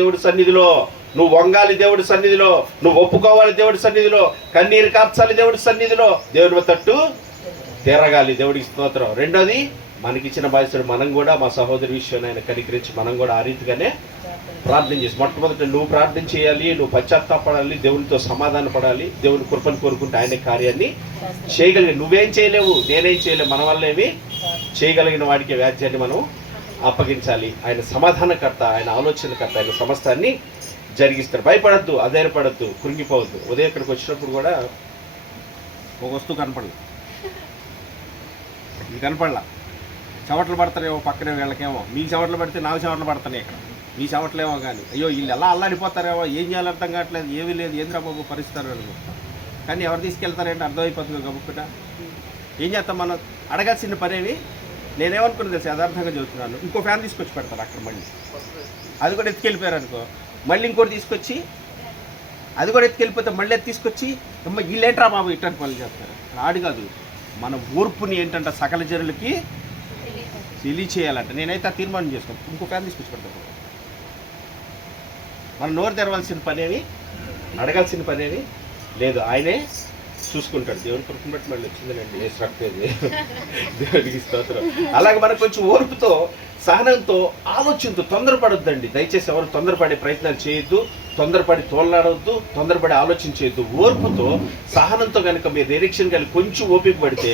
దేవుడి సన్నిధిలో నువ్వు వంగాలి, దేవుడి సన్నిధిలో నువ్వు ఒప్పుకోవాలి, దేవుడి సన్నిధిలో కన్నీరు కార్చాలి, దేవుడి సన్నిధిలో దేవుడి తట్టు తిరగాలి. దేవుడికి స్తోత్రం. రెండోది, మనకిచ్చిన బాధ్యతలు మనం కూడా మా సహోదరి విషయాన్ని ఆయన కనికరించి మనం కూడా ఆ రీతిగానే ప్రార్థన చేసి, మొట్టమొదటి నువ్వు ప్రార్థన చేయాలి, నువ్వు పశ్చాత్తాపడాలి, దేవునితో సమాధాన పడాలి, దేవుని కృపను కోరుకుంటే ఆయన కార్యాన్ని చేయగలిగి. నువ్వేం చేయలేవు, నేనేం చేయలేవు, మన వల్ల ఏమి చేయగలిగిన వాడికి వ్యాజ్యాన్ని మనం అప్పగించాలి. ఆయన సమాధానకర్త, ఆయన ఆలోచనకర్త, ఆయన సమస్తాన్ని జరిగిస్తారు. భయపడద్దు, అధైర్యపడద్దు, కృంగిపోవద్దు. ఉదయం ఇక్కడికి వచ్చినప్పుడు కూడా ఒక వస్తువు కనపడదు, ఇది కనపడలా. చెమటలు పడతారేమో పక్కనే, వీళ్ళకేమో మీ చెమటలు పడితే నాకు చెమటలు పడతాయి ఇక్కడ, మీ చెమటలేమో కానీ అయ్యో వీళ్ళు ఎలా అల్లాడిపోతారేమో, ఏం చేయాలో అర్థం కావట్లేదు, ఏమీ లేదు, ఏంద్రా బాబు పరిస్థితులు అనుకుంటాం. కానీ ఎవరు తీసుకెళ్తారంటే అర్థమైపోతుంది గబుక్కుట. ఏం చేస్తాం మనం? అడగాల్సిన పనేవి నేనేమనుకున్నది తెలుసు, యథార్థంగా చెబుతున్నాను. ఇంకో ఫ్యాన్ తీసుకొచ్చి పెడతారు అక్కడ, మళ్ళీ అది కూడా ఎత్తుకెళ్ళిపోయారు అనుకో, మళ్ళీ ఇంకోటి తీసుకొచ్చి అది కూడా ఎత్తుకెళ్ళిపోతే మళ్ళీ తీసుకొచ్చి అమ్మ వీళ్ళేంట్రా బాబు ఇట్లాంటి పనులు చేస్తారు. ఆడు కాదు, మన ఓర్పుని ఏంటంటే సకల జనులకి తెలియచేయాలంట. నేనైతే ఆ తీర్మానం చేసుకోను, ఇంకో ఫ్యాన్ తీసుకొచ్చి పెడతాను. మనం నోరు తెరవాల్సిన పనేవి, అడగాల్సిన పనేవి లేదు, ఆయనే చూసుకుంటాడు. దేవుని కృపను బట్టి మళ్ళీ వచ్చిందనండి, ఏ శ్రక్తేది దేవుడికి స్తోత్రం. అలాగే మనకు కొంచెం ఓర్పుతో, సహనంతో, ఆలోచనతో తొందరపడొద్దండి. దయచేసి ఎవరు తొందరపడే ప్రయత్నాలు చేయొద్దు, తొందరపడి తోలాడవద్దు, తొందరపడి ఆలోచన చేయొద్దు. ఓర్పుతో, సహనంతో కనుక మీరు నిరీక్షణ కలిగి కొంచెం ఓపిక పడితే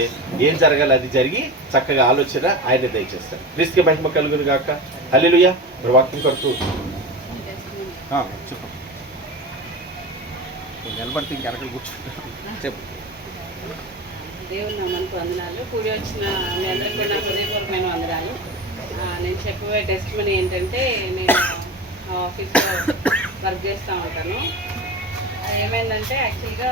ఏం జరగాలి అది జరిగి చక్కగా ఆలోచన ఆయనే దయచేస్తారు. క్రీస్తుకి మహిమ కలుగును గాక. హల్లెలూయా. మరి వాక్యం కొరకు చెప్పు, నిలబడితే ఇంకెరకలు కూర్చుంటాను. చెప్పు. దేవుని నామానికి వందనాలు. కూడి వచ్చిన మీ అందరికీ కూడా హృదయపూర్వకమైన వందనాలు. నేను చెప్పబోయే టెస్ట్ మనీ ఏంటంటే, నేను ఆఫీస్లో వర్క్ చేస్తూ ఉంటాను. ఏమైందంటే యాక్చువల్గా